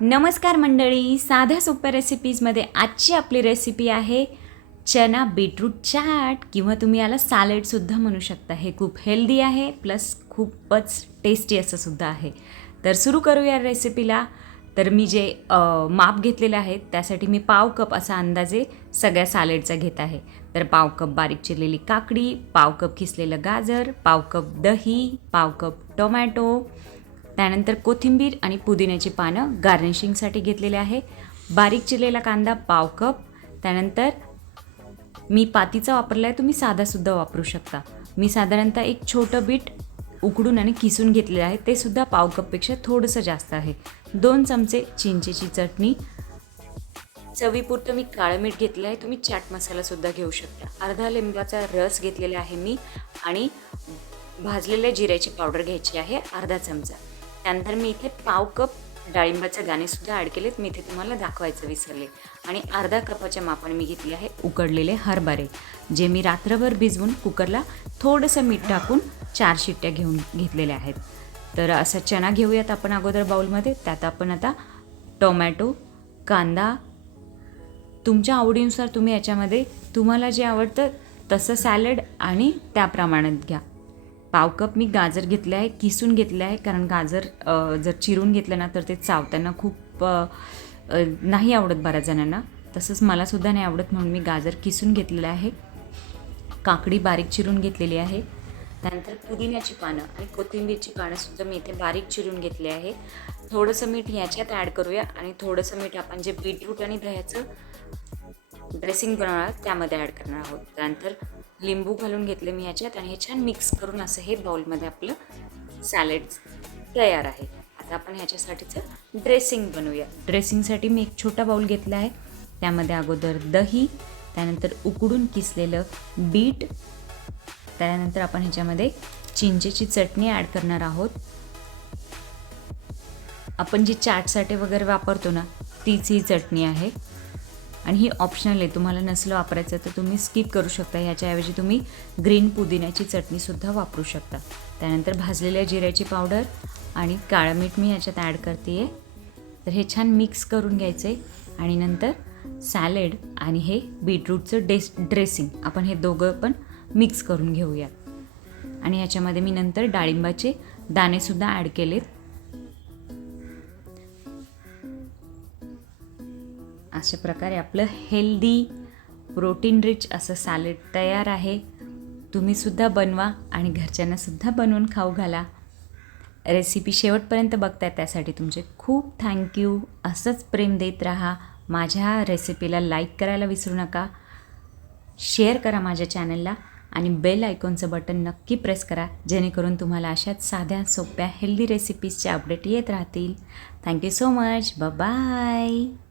नमस्कार मंडळी, साध्या सोप्या रेसिपीजमध्ये आजची आपली रेसिपी आहे चना बीटरूट चाट किंवा तुम्ही याला सॅलडसुद्धा म्हणू शकता. हे खूप हेल्दी आहे प्लस खूपच टेस्टी असं सुद्धा आहे. तर सुरू करूया रेसिपीला. तर मी जे माप घेतलेलं आहे त्यासाठी मी पाव कप असा अंदाजे सगळ्या सॅलडचा घेत आहे. तर पाव कप बारीक चिरलेली काकडी, पाव कप किसलेलं गाजर, पाव कप दही, पाव कप टोमॅटो, त्यानंतर कोथिंबीर आणि पुदिन्याची पानं गार्निशिंगसाठी घेतलेले आहे. बारीक चिरलेला कांदा पाव कप. त्यानंतर मी पातीचा वापरला आहे, तुम्ही साधासुद्धा वापरू शकता. मी साधारणतः एक छोटं बीट उकडून आणि किसून घेतलेलं आहे, ते सुद्धा पाव कपपेक्षा थोडंसं जास्त आहे. 2 चमचे चिंचेची चटणी, चवीपुरतं मी काळं मीठ घेतलं आहे, तुम्ही चाट मसालासुद्धा घेऊ शकता. अर्धा लिंबाचा रस घेतलेला आहे मी आणि भाजलेल्या जिऱ्याची पावडर घ्यायची आहे अर्धा चमचा. त्यानंतर मी इथे पाव कप डाळिंबाचे दाणेसुद्धा ॲड केलेत, मी इथे तुम्हाला दाखवायचं विसरले. आणि अर्धा कपाच्या मापाने मी घेतले आहे उकडलेले हरभरे, जे मी रात्रभर भिजवून कुकरला थोडंसं मीठ टाकून 4 शिट्ट्या घेऊन घेतलेल्या आहेत. तर असा चना घेऊयात आपण अगोदर बाउलमध्ये. त्यात आपण आता टोमॅटो, कांदा, तुमच्या आवडीनुसार तुम्ही याच्यामध्ये तुम्हाला जे आवडतं तसं सॅलड आणि त्या प्रमाणात घ्या. पाव कप मी गाजर घेतलं आहे, किसून घेतलं आहे, कारण गाजर जर चिरून घेतलं ना तर ते चावताना खूप नाही आवडत बऱ्याच जणांना. तसंच मलासुद्धा नाही आवडत, म्हणून मी गाजर किसून घेतलेलं आहे. काकडी बारीक चिरून घेतलेली आहे. त्यानंतर पुदिन्याची पानं आणि कोथिंबीरची पानंसुद्धा मी इथे बारीक चिरून घेतले आहे. थोडंसं मीठ ह्याच्यात ॲड करूया आणि थोडंसं मीठ आपण जे बीटरूट आणि दह्याचं ड्रेसिंग बनवणार त्यामध्ये ॲड करणार आहोत. त्यानंतर लिंबू घालून घेतले मी ह्याच्यात आणि हे छान मिक्स करून असं हे बाउलमध्ये आपलं सॅलड तयार आहे. आता आपण ह्याच्यासाठीचं ड्रेसिंग बनवूया. ड्रेसिंगसाठी मी एक छोटा बाउल घेतला आहे, त्यामध्ये अगोदर दही, त्यानंतर उकडून किसलेलं बीट, त्यानंतर आपण ह्याच्यामध्ये चिंचेची चटणी ॲड करणार आहोत. आपण जी चाटसाठी वगैरे वापरतो ना तीच ही चटणी आहे आणि ही ऑप्शनल आहे, तुम्हाला नसलं वापरायचं तर तुम्ही स्किप करू शकता. ह्याच्याऐवजी तुम्ही ग्रीन पुदिन्याची चटणीसुद्धा वापरू शकता. त्यानंतर भाजलेल्या जिऱ्याची पावडर आणि काळं मीठ मी ह्याच्यात ॲड करते आहे. तर हे छान मिक्स करून घ्यायचं आहे आणि नंतर सॅलड आणि हे बीटरूटचं ड्रेसिंग आपण हे दोघं पण मिक्स करून घेऊया. आणि ह्याच्यामध्ये मी नंतर डाळिंबाचे दाणेसुद्धा ॲड केलेत. अशा प्रकारे आपलं हेल्दी प्रोटीन रिच असं सॅलड तयार आहे. तुम्हीसुद्धा बनवा आणि घरच्यांनासुद्धा बनवून खाऊ घाला. रेसिपी शेवटपर्यंत बघताय त्यासाठी तुमचे खूप थँक्यू. असंच प्रेम देत राहा. माझ्या रेसिपीला लाईक करायला विसरू नका, शेअर करा माझ्या चॅनलला आणि बेल आयकॉनचं बटन नक्की प्रेस करा, जेणेकरून तुम्हाला अशाच साध्या सोप्या हेल्दी रेसिपीजचे अपडेट येत राहतील. Thank you so much. बाय.